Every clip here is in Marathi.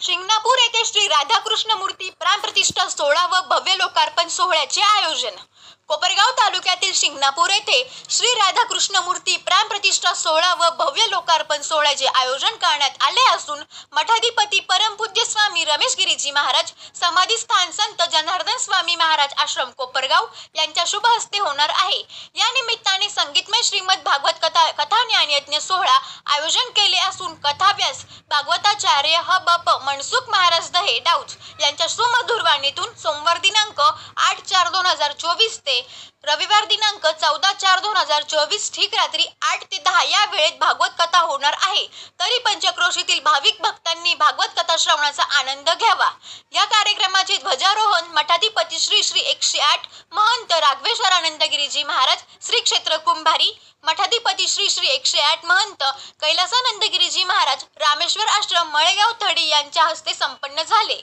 शिंगणापूर येथे श्री राधाकृष्ण मूर्ती प्राणप्रतिष्ठा सोहळा व भव्य लोकार्पण सोहळ्याचे आयोजन। कोपरगाव तालुक्यातील शिंगणापूर येथे श्री राधाकृष्ण मूर्ती प्राणप्रतिष्ठा सोहळा व भव्य लोकार्पण सोहळ्याचे आयोजन करण्यात आले असून मठाधिपती परमपूज्य स्वामी रमेश गिरीजी महाराज समाधी स्थान संत जनार्दन स्वामी महाराज आश्रम कोपरगाव यांच्या शुभ हस्ते होणार आहे। या निमित्ताने संगीतमय श्रीमद भागवत कथा ज्ञान यज्ञ सोहळा आयोजन केले असून कथाव्यास भागवताचार्य ह.ब.प. मनसुख महाराज दहे डाऊज यांच्या सुमधुर वाणीतून सोमवार दिनांक 8/4/2024 ते रविवार दिनांक 14/4/2024 ठीक रात्री 8 ते 10 या वेळेत भागवत कथा होणार आहे। तरी पंचक्रोशीतील भाविक भक्तांनी भागवत कथा श्रवणाचा आनंद घ्यावा। या कार्यक्रमाचे ध्वजारोहण मठाधिपती श्री 108 महंत राघवेश्वरानंद गिरीजी महाराज श्री क्षेत्र कुंभारी, मठाधिपती श्री 108 महंत कैलासानंद गिरीजी महाराज रामेश्वर आश्रम मळेगाव थडी यांच्या हस्ते संपन्न झाले।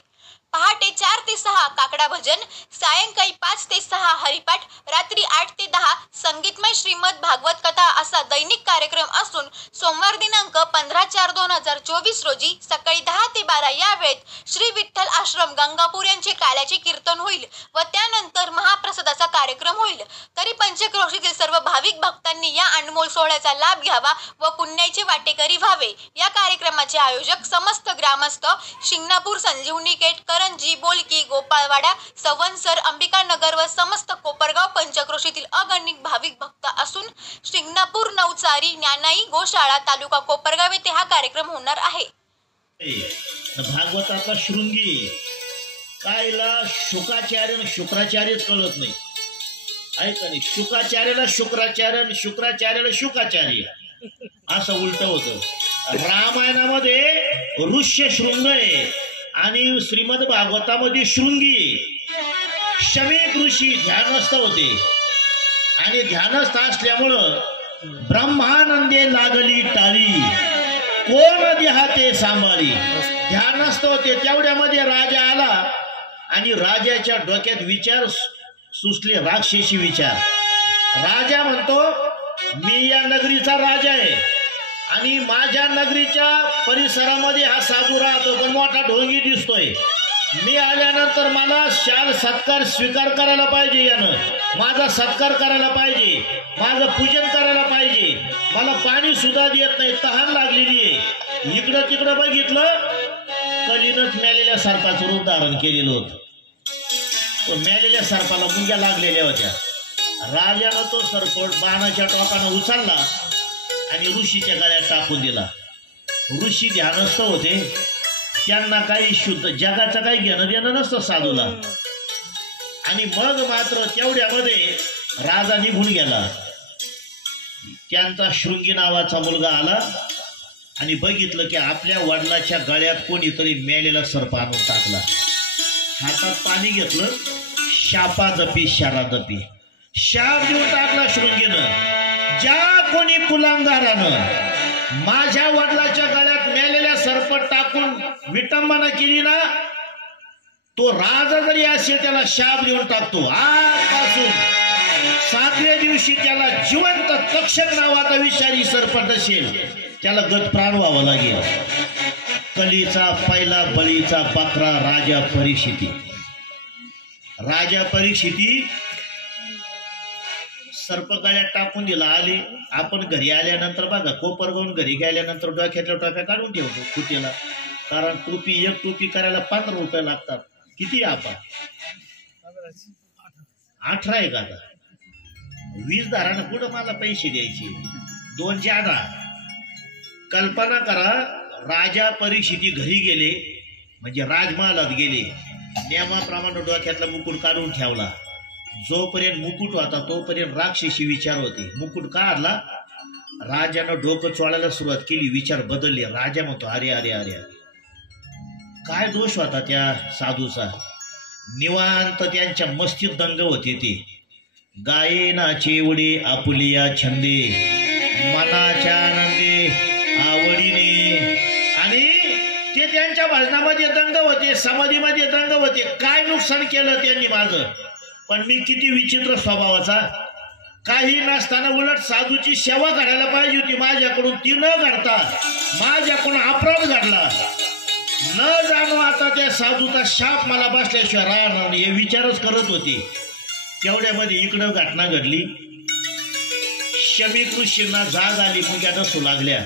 पहाटे 4 ते 6 काकडा भजन, सायंकाळी 5 ते 6 हरिपाठ, रात्री 8 ते 10 संगीतमय श्रीमद भागवत कथा असा दैनिक कार्यक्रम असून सोमवार दिनांक 15/4/2024 रोजी सकाळी 10 ते 12 या वेळेत श्री विठ्ठल आश्रम गंगापूर यांचे काल्याचे कीर्तन होईल व त्यानंतर महाप्रसादाचा कार्यक्रम होईल। तरी पंचक्रोशीतील सर्व भाविक भक्तांनी या अनमोल सोहळ्याचा लाभ घ्यावा व पुण्याचे वाटेकरी व्हावे। या कार्यक्रमाचे आयोजक समस्त ग्रामस्थ शिंगणापूर, संजीवनी गेट, करंजी, बोलकी, गोपाळवाडा, सवनसर, अंबिकानगर व समस्त कोपरगाव पंचक्रोशीतील अगणित भाविक भक्त असून शिंगणापूर, नवचारी, ज्ञानाई गोशाळा, तालुका कोपरगाव येथे हा कार्यक्रम होणार आहे। भागवताचा शृंगी कायला शुकाचार्य शुक्राचार्यच कळत नाही, ऐका नाही, शुकाचार्याला शुक्राचार्य, शुक्राचार्याला शुकाचार्य असं उलट होतं। रामायणामध्ये ऋष्य शृंग आहे आणि श्रीमद भागवतामध्ये शृंगी। शमीक ऋषी ध्यानस्थ होते आणि ध्यानस्थ असल्यामुळं ब्रह्मानंदे लागली टाळी, कोण देहाते सांभाळी। ध्यानस्थ होते तेवढ्यामध्ये राजा आला आणि राजाच्या डोक्यात विचार सुचले, राक्षसी विचार। राजा म्हणतो मी या नगरीचा राजा आहे आणि माझ्या नगरीच्या परिसरामध्ये हा साधू राहतो, पण मोठा ढोंगी दिसतोय। मी आल्यानंतर मला शाल सत्कार स्वीकार करायला पाहिजे, यानं माझा सत्कार करायला पाहिजे, माझं पूजन करायला पाहिजे। मला पाणी सुद्धा देत नाही, तहान लागलेली आहे। इकडं तिकडं बघितलं, कलीनच मेलेल्या सर्पाचं रूप धारण केलेलं होतं। तो मेलेल्या सर्पाला मुंग्या लागलेल्या होत्या। राजानं तो सर्प बाणाच्या टोकानं उचलला आणि ऋषीच्या गळ्यात टाकून दिला। ऋषी ध्यानस्थ होते, त्यांना काही शुद्ध जगाचं काही घेणं देणं नसतं साधूला। आणि मग मात्र तेवढ्यामध्ये राजा निघून गेला। त्यांचा शृंगी नावाचा मुलगा आला आणि बघितलं की आपल्या वडिलाच्या गळ्यात कोणीतरी मेलेला सर्प आणून टाकला। हातात पाणी घेतलं, शापा जपी शारा जपी, शाप देऊन टाकला शृंगीनं। ज्या कोणी कुलांगारानं माझ्या वडिलाच्या गळ्यात मेलेल्या सर्प टाकून विटंबना केली ना, तो राजा जरी असेल त्याला शाप देऊन टाकतो। आजपासून 7व्या दिवशी त्याला जिवंत तक्षक नावाचा विषारी सर्प नसेल त्याला गतप्राण व्हावं लागेल। कलीचा पहिला बळीचा बकरा राजा परीक्षिती। राजा परीक्षिती सर्प गळ्यात टाकून दिला। आले आपण घरी आल्यानंतर बघा, कोपरगावून घरी गेल्यानंतर डोक्यातल्या टोप्या काढून ठेवतो कुटीला, कारण टोपी एक टोपी करायला 15 रुपये लागतात। किती आपण 18 आहे का आता? 20 दारानं कुठं मला पैसे द्यायचे, 2 ज्यादा। कल्पना करा, राजा परीक्षिती घरी गेले म्हणजे राजमहालात गेले, नियमाप्रमाणे डोक्यातला मुकुट काढून ठेवला। जोपर्यंत मुकुट होता तोपर्यंत राक्षसी विचार होते। मुकुट काढला, राजानं डोकं चोळायला सुरुवात केली, विचार बदलले। राजा म्हणतो अरे अरे अरे अरे, काय दोष होता त्या साधूचा? निवांत त्यांच्या मस्तीत दंग होते ते। गायनाचे वडे आपुलिया छंदे, मनाच्या आनंदे आवडीने, आणि ते त्यांच्या भजनामध्ये दंग होते, समाधीमध्ये दंग होते। काय नुकसान केलं त्यांनी माझं? पण मी किती विचित्र स्वभावाचा, काही नसताना उलट साधूची सेवा करायला पाहिजे होती माझ्याकडून, ती न करता माझ्याकडून अपराध घडला। न जाणून साधूचा शाप मला बसल्याशिवाय राहणार नाही हे विचारच करत होते. तेवढ्यामध्ये इकडं घटना घडली. शमी ऋषींना जाग आली, मुग्या नसू लागल्या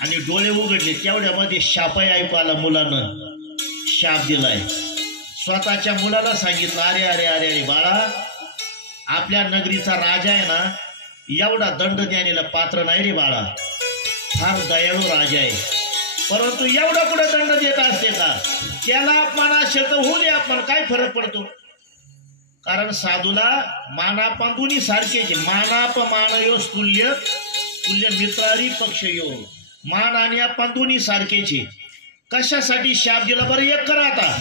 आणि डोळे उघडले. तेवढ्यामध्ये शापही ऐकू आला. मुलानं शाप दिलाय. स्वतःच्या मुलाला सांगितलं, अरे अरे अरे अरे बाळा, आपल्या नगरीचा राजा आहे ना, एवढा दंड देण्याला पात्र नाही रे बाळा. फार दयाळू राजा आहे, परंतु एवढा कुठे दंड देत असते का? त्याला अपमान असेल तर होऊ दे अपमान, काय फरक पडतो? कारण साधूला मानापमान दोन्ही सारखेच. मानापमानयो तुल्य तुल्य मित्रारी पक्षयो. मान आणि अपमान दोन्ही सारखेच. कशासाठी शाप दिला? बरं एक करा आता,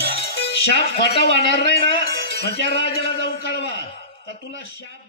शाप खोटा होणार नाही ना, मग त्या राजाला जाऊन कळवा का तुला शाप